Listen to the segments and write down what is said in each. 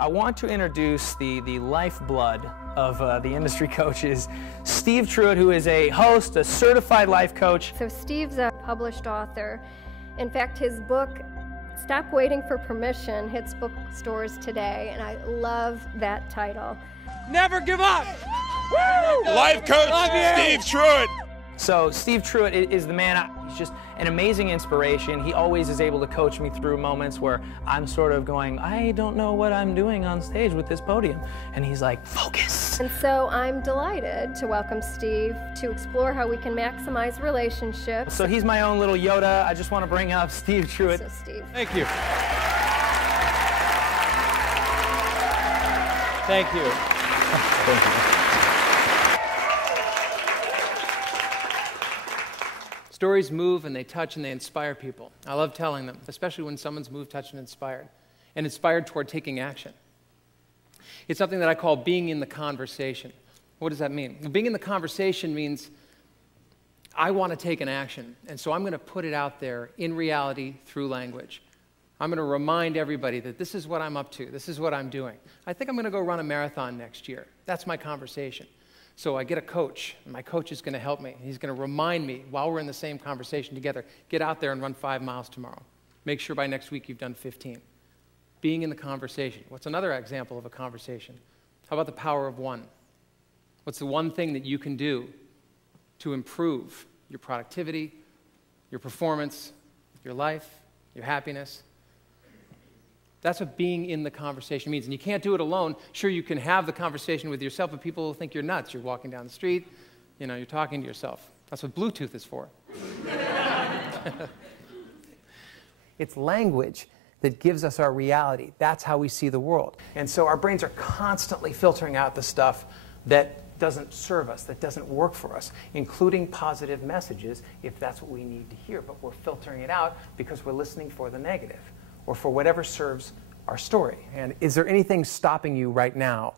I want to introduce the lifeblood of the industry coaches, Steve Truitt, who is a host, a certified life coach. So Steve's a published author. In fact, his book, Stop Waiting for Permission, hits bookstores today, and I love that title. Never give up! Woo! Life coach Steve Truitt. So Steve Truitt is the man. He's just an amazing inspiration. He always is able to coach me through moments where I'm sort of going, I don't know what I'm doing on stage with this podium. And he's like, focus. And so I'm delighted to welcome Steve to explore how we can maximize relationships. So he's my own little Yoda. I just want to bring up Steve Truitt. So Steve. Thank you. Thank you. Thank you. Stories move and they touch and they inspire people. I love telling them, especially when someone's moved, touched, and inspired toward taking action. It's something that I call being in the conversation. What does that mean? Well, being in the conversation means I want to take an action, and so I'm going to put it out there in reality through language. I'm going to remind everybody that this is what I'm up to, this is what I'm doing. I think I'm going to go run a marathon next year. That's my conversation. So I get a coach, and my coach is going to help me. He's going to remind me while we're in the same conversation together, get out there and run 5 miles tomorrow. Make sure by next week you've done 15. Being in the conversation. What's another example of a conversation? How about the power of one? What's the one thing that you can do to improve your productivity, your performance, your life, your happiness? That's what being in the conversation means. And you can't do it alone. Sure, you can have the conversation with yourself, but people will think you're nuts. You're walking down the street, you're talking to yourself. That's what Bluetooth is for. It's language that gives us our reality. That's how we see the world. And so our brains are constantly filtering out the stuff that doesn't serve us, that doesn't work for us, including positive messages if that's what we need to hear. But we're filtering it out because we're listening for the negative, or for whatever serves our story. And is there anything stopping you right now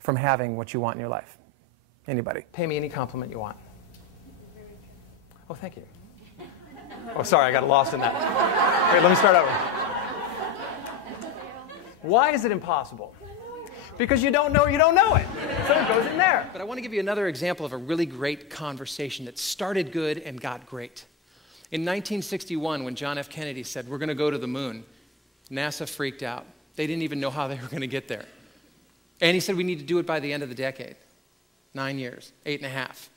from having what you want in your life? Anybody? Pay me any compliment you want. Oh, thank you. Oh, sorry, I got lost in that. Wait, let me start over. Why is it impossible? Because you don't know it. So it goes in there. But I want to give you another example of a really great conversation that started good and got great. In 1961, when John F. Kennedy said, we're going to go to the moon, NASA freaked out. They didn't even know how they were going to get there. And he said, we need to do it by the end of the decade. 9 years, 8.5.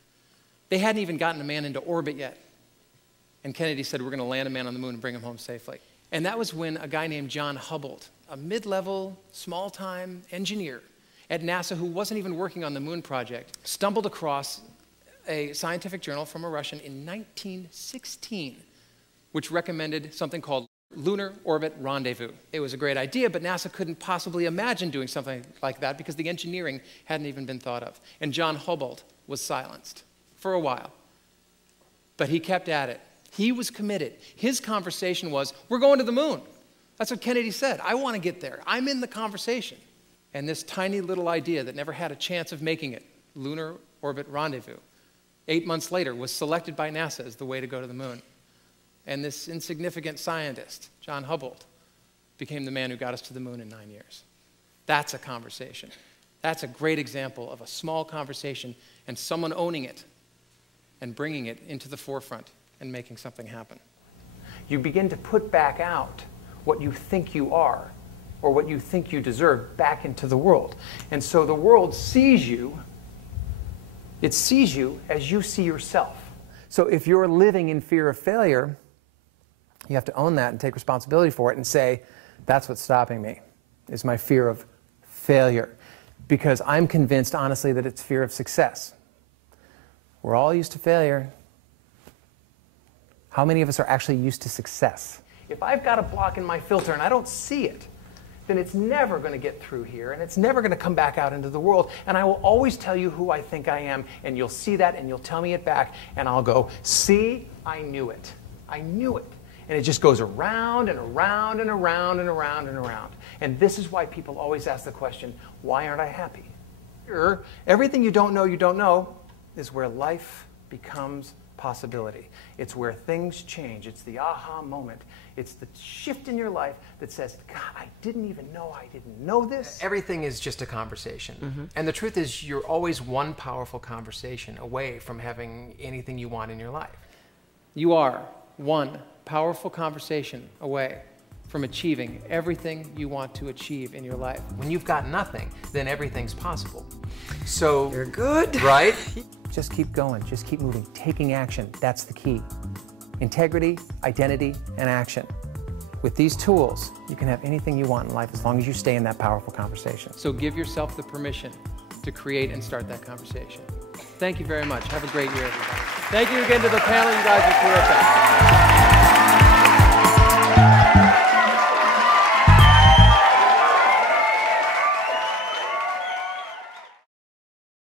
They hadn't even gotten a man into orbit yet. And Kennedy said, we're going to land a man on the moon and bring him home safely. And that was when a guy named John Hubble, a mid-level, small-time engineer at NASA who wasn't even working on the moon project, stumbled across a scientific journal from a Russian in 1916, which recommended something called Lunar Orbit Rendezvous. It was a great idea, but NASA couldn't possibly imagine doing something like that because the engineering hadn't even been thought of. And John Hubble was silenced for a while. But he kept at it. He was committed. His conversation was, we're going to the moon. That's what Kennedy said. I want to get there. I'm in the conversation. And this tiny little idea that never had a chance of making it, Lunar Orbit Rendezvous, 8 months later was selected by NASA as the way to go to the moon. And this insignificant scientist, John Hubble, became the man who got us to the moon in 9 years. That's a conversation. That's a great example of a small conversation and someone owning it and bringing it into the forefront and making something happen. You begin to put back out what you think you are or what you think you deserve back into the world. And so the world sees you, it sees you as you see yourself. So if you're living in fear of failure, you have to own that and take responsibility for it and say, that's what's stopping me, is my fear of failure. Because I'm convinced, honestly, that it's fear of success. We're all used to failure. How many of us are actually used to success? If I've got a block in my filter and I don't see it, then it's never going to get through here, and it's never going to come back out into the world. And I will always tell you who I think I am, and you'll see that, and you'll tell me it back, and I'll go, see, I knew it. I knew it. And it just goes around and around and around and around and around. And this is why people always ask the question, why aren't I happy? Everything you don't know is where life becomes possibility. It's where things change. It's the aha moment. It's the shift in your life that says, God, I didn't even know I didn't know this. Everything is just a conversation. And the truth is, you're always one powerful conversation away from having anything you want in your life. You are one powerful conversation away from achieving everything you want to achieve in your life. When you've got nothing, then everything's possible. So You're good. Right? Just keep going, just keep moving, taking action, that's the key. Integrity, identity, and action. With these tools, you can have anything you want in life as long as you stay in that powerful conversation. So give yourself the permission to create and start that conversation. Thank you very much. Have a great year, everybody. Thank you again to the panel. You guys are terrific.